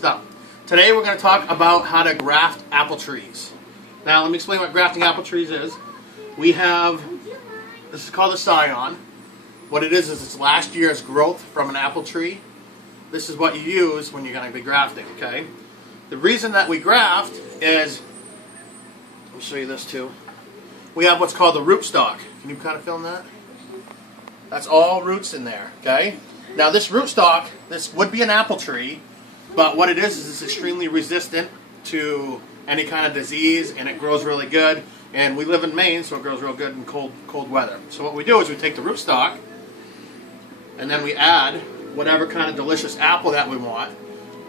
stuff. Today we're going to talk about how to graft apple trees. Now let me explain what grafting apple trees is. We have, this is called a scion. What it is it's last year's growth from an apple tree. This is what you use when you're going to be grafting, okay? The reason that we graft is, let me show you this too. We have what's called the rootstock. Can you kind of film that? That's all roots in there, okay? Now this rootstock, this would be an apple tree, but what it is it's extremely resistant to any kind of disease, and it grows really good. And we live in Maine, so it grows real good in cold weather. So what we do is we take the rootstock, and then we add whatever kind of delicious apple that we want.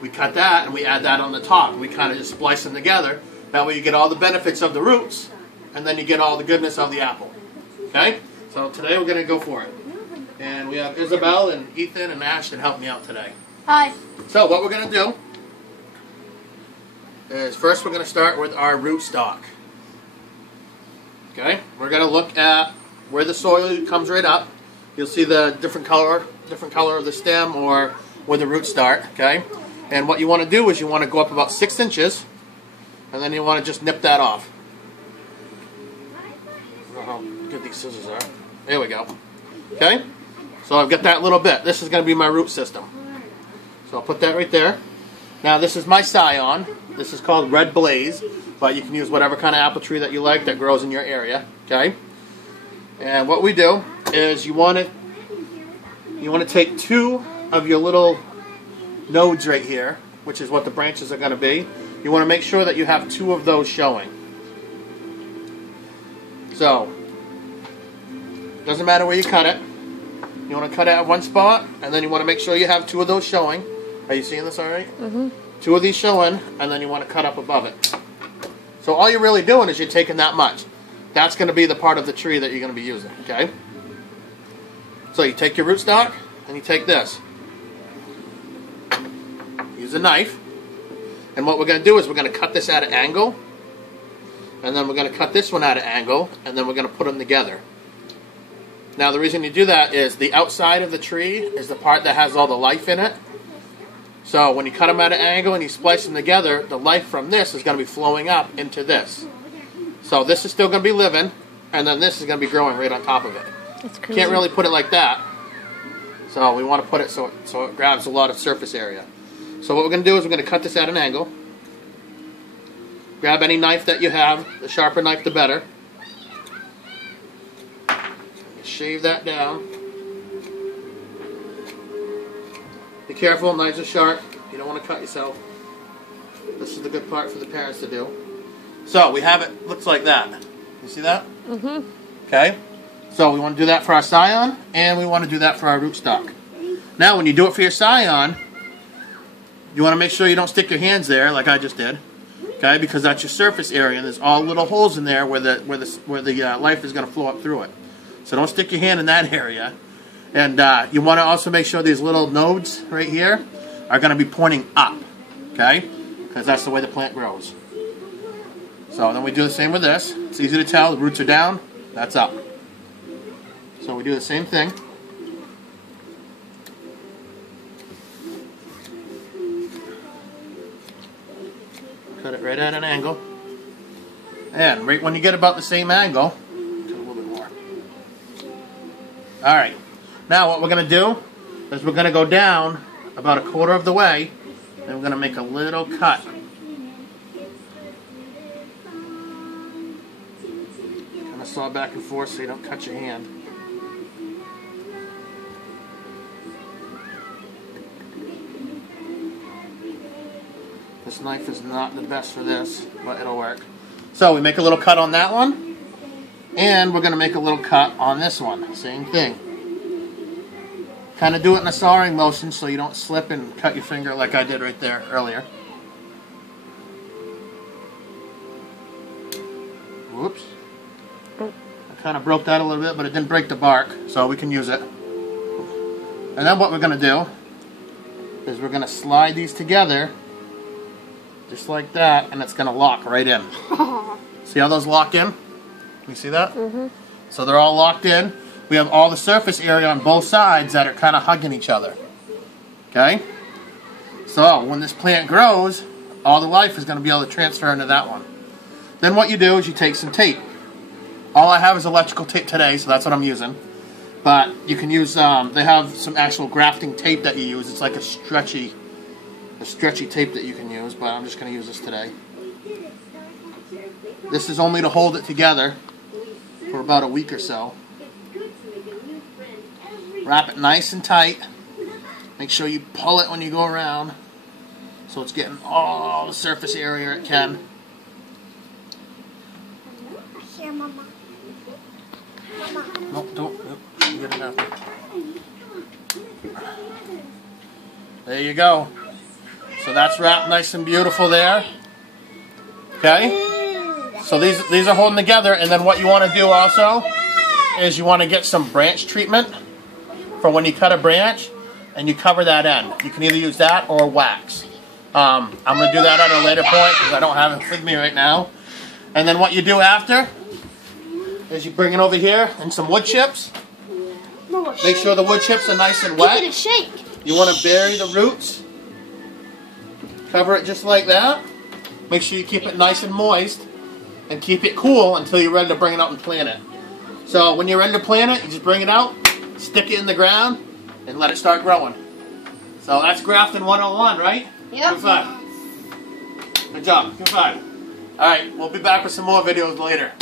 We cut that, and we add that on the top. We kind of just splice them together. That way you get all the benefits of the roots, and then you get all the goodness of the apple. Okay? So today we're going to go for it. And we have Isabel and Ethan and Ashton helping me out today. Hi. So what we're going to do is first we're going to start with our rootstock. Okay? We're going to look at where the soil comes right up. You'll see the different color of the stem or where the roots start. Okay? And what you want to do is you want to go up about 6 inches, and then you want to just nip that off. I don't know how good these scissors are. There we go. Okay? So I've got that little bit. This is going to be my root system. So I'll put that right there. Now this is my scion. This is called Red Blaze, but you can use whatever kind of apple tree that you like that grows in your area. Okay? And what we do is you want to take 2 of your little nodes right here, which is what the branches are going to be. You want to make sure that you have 2 of those showing. So, doesn't matter where you cut it. You want to cut it at one spot, and then you want to make sure you have 2 of those showing. Are you seeing this all right? Mm-hmm. 2 of these showing, and then you want to cut up above it. So all you're really doing is you're taking that much. That's going to be the part of the tree that you're going to be using, okay? So you take your rootstock, and you take this. Use a knife, and what we're going to do is we're going to cut this at an angle, and then we're going to cut this one at an angle, and then we're going to put them together. Now the reason you do that is the outside of the tree is the part that has all the life in it. So when you cut them at an angle and you splice them together, the life from this is going to be flowing up into this. So this is still going to be living, and then this is going to be growing right on top of it. That's crazy. Can't really put it like that. So we want to put it so it grabs a lot of surface area. So what we're going to do is we're going to cut this at an angle. Grab any knife that you have. The sharper knife, the better. Shave that down. Be careful, knives are sharp. You don't want to cut yourself. This is the good part for the parents to do. So we have it, looks like that. You see that? Mm-hmm. Okay. So we want to do that for our scion, and we want to do that for our rootstock. Now when you do it for your scion, you want to make sure you don't stick your hands there like I just did. Okay, because that's your surface area, and there's all little holes in there where the life is going to flow up through it. So don't stick your hand in that area. And you want to also make sure these little nodes right here are going to be pointing up. Okay? Because that's the way the plant grows. So then we do the same with this. It's easy to tell. The roots are down. That's up. So we do the same thing. Cut it right at an angle. And right when you get about the same angle, alright, now what we're going to do is we're going to go down about 1/4 of the way, and we're going to make a little cut. Kind of saw back and forth so you don't cut your hand. This knife is not the best for this, but it'll work. So we make a little cut on that one. And we're going to make a little cut on this one. Same thing. Kind of do it in a sawing motion so you don't slip and cut your finger like I did right there earlier. Whoops. I kind of broke that a little bit, but it didn't break the bark, so we can use it. And then what we're going to do is we're going to slide these together just like that, and it's going to lock right in. See how those lock in? Can you see that? Mm-hmm. So they're all locked in. We have all the surface area on both sides that are kind of hugging each other. Okay? So when this plant grows, all the life is going to be able to transfer into that one. Then what you do is you take some tape. All I have is electrical tape today, so that's what I'm using. But you can use, they have some actual grafting tape that you use. It's like a stretchy tape that you can use, but I'm just going to use this today. This is only to hold it together for about a week or so. Wrap it nice and tight. Make sure you pull it when you go around so it's getting all the surface area it can. Here, Mama. No, don't. You get it after. There you go. So that's wrapped nice and beautiful there. Okay? So these are holding together, and then what you want to do also is you want to get some branch treatment for when you cut a branch, and you cover that end. You can either use that or wax. I'm going to do that at a later point because I don't have it with me right now. And then what you do after is you bring it over here and some wood chips. Make sure the wood chips are nice and wet. Give it a shake. You want to bury the roots. Cover it just like that. Make sure you keep it nice and moist. And keep it cool until you're ready to bring it out and plant it. So when you're ready to plant it, you just bring it out, stick it in the ground, and let it start growing. So that's grafting 101, right? Yep. Good 5. Good job. Good 5. Alright, we'll be back with some more videos later.